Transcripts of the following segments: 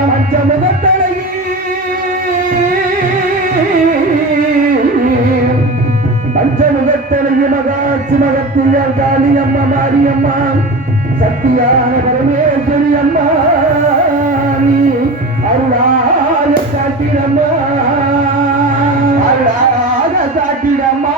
பஞ்சமுகத்தலையே. பஞ்சமுகத்தலைய மகா சிமகத்தியால் காளி அம்மா மாரியம்மா சக்தியான பரமேஸ்வரி அம்மா நீ சாட்டிடம்மா. அருளாக சாட்டிடம்மா.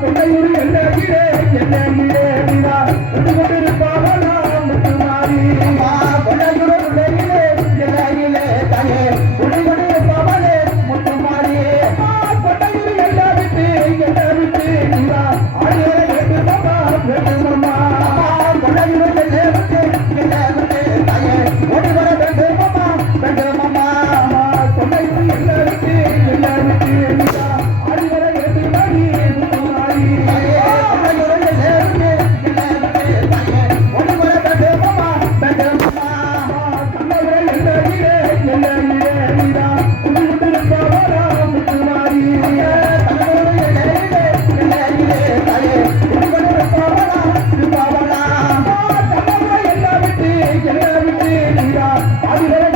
என்ன என்ன என்ன என்ன செல்ல விட்டு நீரா அதுகளை